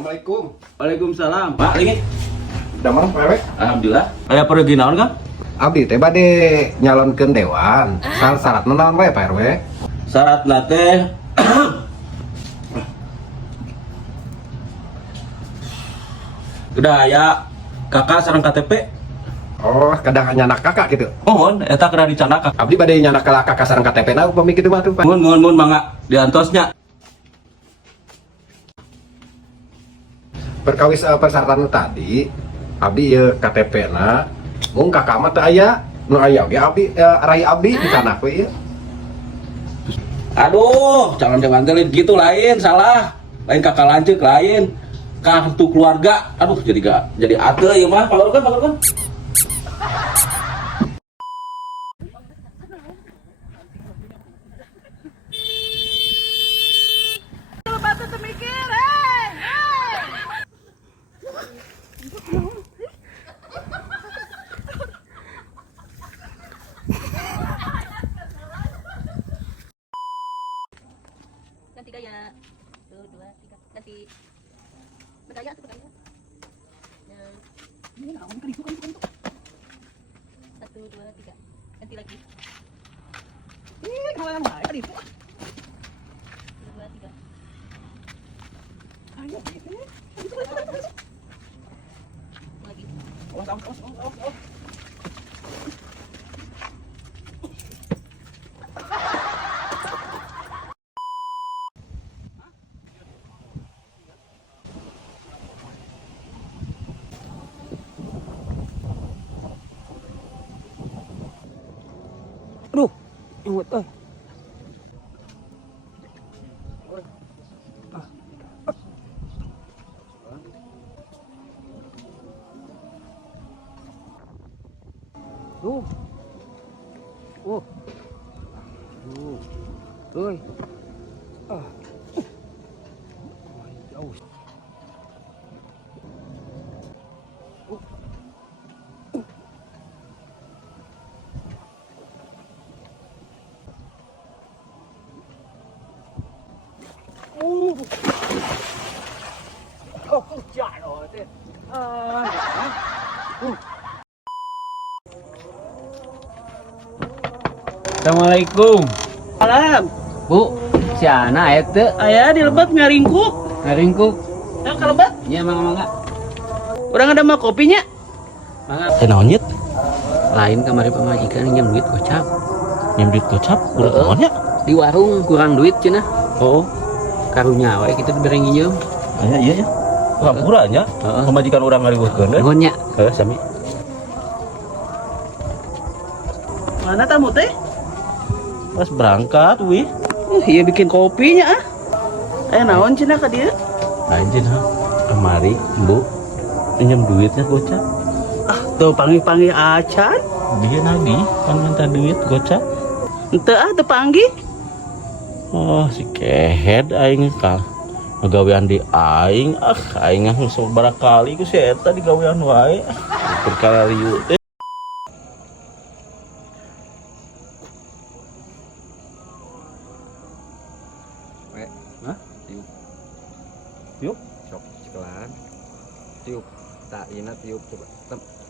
Assalamualaikum. Waalaikumsalam. Pak, ini. Da mana Pak RW? Alhamdulillah. Aya pergi naon, Kang? Abdi teh bade nyalonkeun dewan. Syaratna naon wae Pak RW? Syaratna teh Gedaya kakak sareng KTP. Oh, kadang nyanak kakak gitu. Mohon eta kena dicanak. Abdi bade nyanak kakak sareng KTP na upami kitu mah tuh Pak. Mun mangga diantosnya. Perkawis persyaratan tadi abdi ieu KTP na mung kakak mah teu aya. Nu aya ge abdi rai abdi dicanak we ieu. Aduh, calon dewan teh gitu lain, salah. Lain kakak lanceuk lain. Kartu keluarga. Aduh, jadi ate ieu mah. Palurkeun. Ganti gaya. Tuh, 2, 3. Ganti. Bergaya tuh bergaya. Nah. Ini naon kan itu. 1, 2, 3. Ganti lagi. Ini kawan wae tadi itu. 2, 3. Ayo. Lagi. Awas. Aduh, imut euy. Duh. Euy. Jauh. Oh, chạy rồi thế. Assalamualaikum. Salam. Bu, si Ana itu Aya di lebat ngaringkuk. ngaringkuk. Nah, ka lebat. Ya mangga. Urang ada mah kopinya. Mangga. Teh naon nyet? Lain kamari pamajikan nyem duit gocap. Nyem duit gocap urang naon nya? Di warung kurang duit cenah. Oh, Karunya we kitu dibere nginjem. iya. Hampura nya. Heeh. Pemajikan urang ngariweuhkeun deh. Nuhun nya. Sami. Mana tamu teh? Pas berangkat, wih. Iya bikin kopinya ah. Aya naon cenah ka dieu? Anjir, ha. Kemari, Bu. Pinjam duitnya gocap. Ah, tuh panggil-panggil acan. Dia nagih, kan minta duit gocap. Henteu ah teu panggih. Oh, si kehed aing ka. Ngagawean di aing, aing geus sabaraha kali ku si eta digawean wae. Perkara rieu teh. We. Hah? Tiup. Tiup? Sok cikelan. Tiup. Tak ina tiup coba.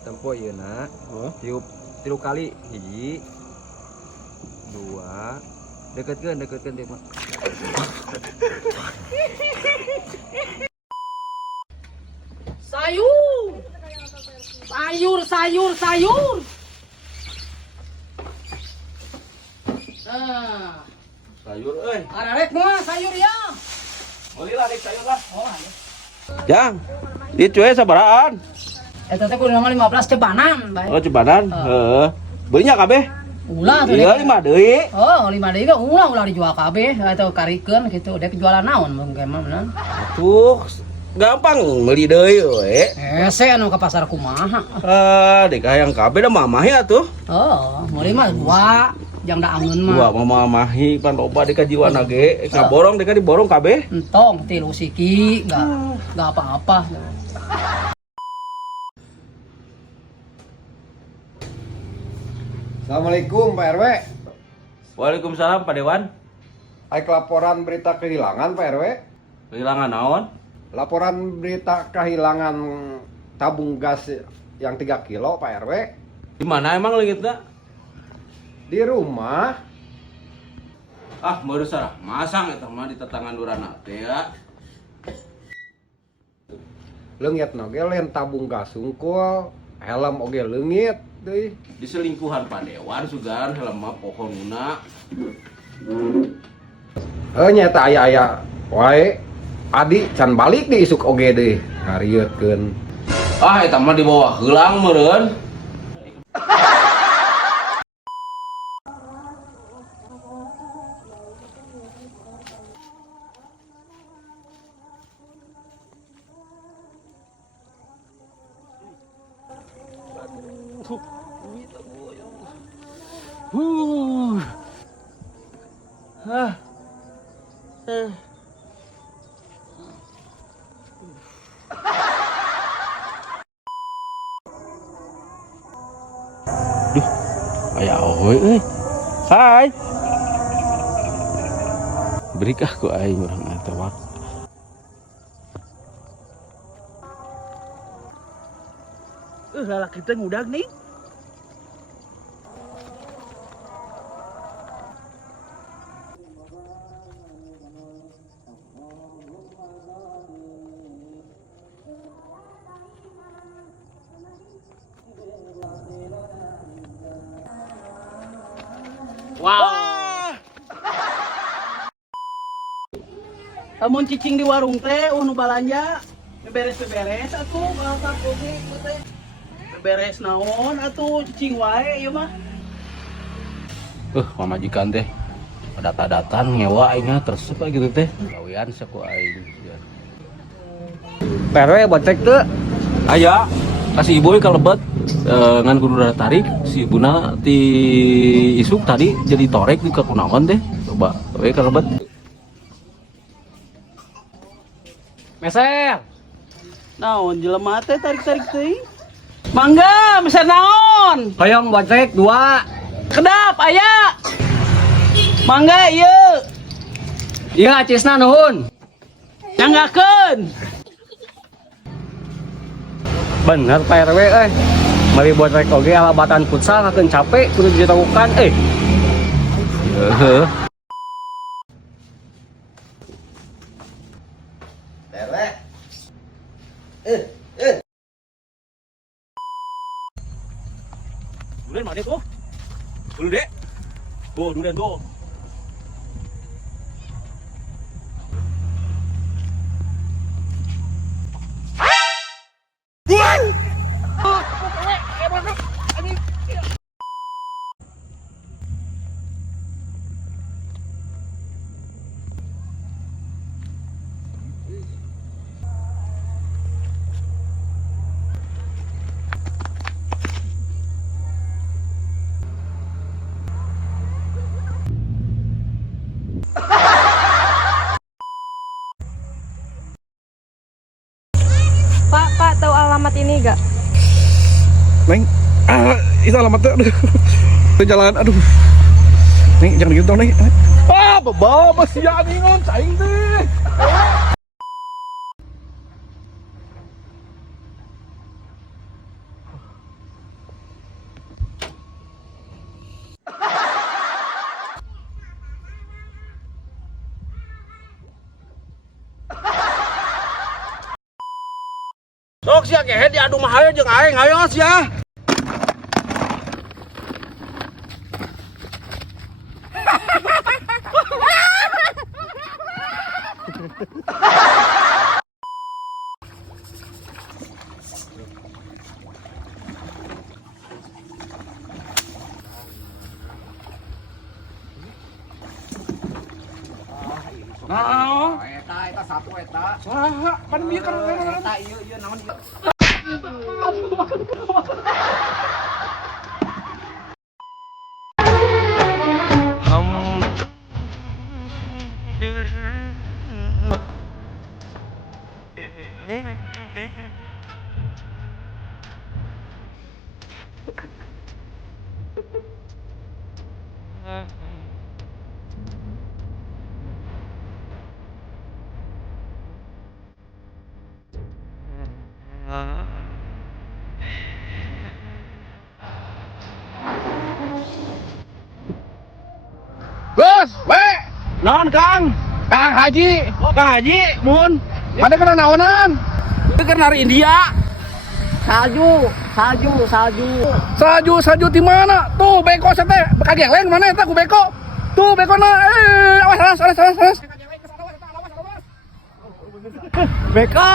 Tempo ieu na. Oh. Tiup 3 kali. 1 2 Deketkeun tiup mah. Sayur. Nah, Sayur euy. arek mah sayur ya. Meuli lah dik sayur lah. Oh, ayo. Jang. Ieu cuy sabaraan? Eta teh kudu nama 15 cebanan, bae. Oh, cebanan. Heeh. Beulnya kabeh? Ulah tuh. Iya, 5 deui. Oh, 5 deui kan ulah dijual kabeh atau karikeun gitu. Dek jualan naon mung ge mah meunang. Atuh, gampang meuli deui we. Hese anu ka pasar kumaha. Dek hayang kabeh da mamah ya tuh. Oh, meuli mah dua, jang da angeun Dua mah. mamahi pan loba deka jiwana ge. Ngaborong deka diborong kabeh. Entong 3 siki, enggak apa-apa. Assalamualaikum Pak RW. Waalaikumsalam Pak Dewan. Aik laporan berita kehilangan Pak RW. Kehilangan naon? laporan berita kehilangan tabung gas yang 3 kilo Pak RW Di mana emang leungitna? di rumah. Ah, baru sarah masang eta mah di tetangan durana teh ya. Leungit oge lain tabung gas sungkul, helm oge leungit deui. Di selingkuhan Pak Dewan sugan helm mah pohonuna. Nyata aya wae adi can balik di isuk oge deui ngarieutkeun. Ah, eta mah dibawa heulang meureun. Ah. Duh, aya ahoy euy. Hai. Berikah ku aing urang eta waktu. Lalaki teh ngudag nih. Wow. Amun cicing di warung teh, nu balanja beres-beres atuh kalau tak oge teh. Beres naon atuh cicing wae ieu mah. Pamajikan teh data-datan nyewa aingnya tersep gitu teh. Gawean saku aing. PRW botek tuh. Aya kasih ibu kalebet ngan kudu tarik si ibuna ti isuk tadi jadi torek di kakunaon teh. Coba we kalebet. Meser. Naon jelema teh tarik-tarik teuing. Mangga, meser naon? Hoyong botek 2. Kedap aya. Mangga ieu. Iya cisna nuhun. Nyanggakeun. Bener Pak RW Mari botek oge alabatan futsal ngakeun capek kudu ditahukan Heuh. Duren mah deh tuh. Dulu deh. Go, duren go. Pak, tahu alamat ini gak? Neng, itu alamatnya, aduh, itu jalan, aduh, Neng, jangan gitu dong, Neng. Bebal, masih ya, ningon, caing deh. Sok sia kehe diadu mah hayo jeung aing, hayo sia. Nah, eta satu eta. Saha, pan bieu kan Eta ieu naon ieu. Non Kang. Kang Haji. Oh Kang Haji, mun. Mana kena naonan? Itu kan dari India. Saju di mana? Tuh beko teh. Kageleng mana eta ku beko? Tuh beko na. Awas. Beko.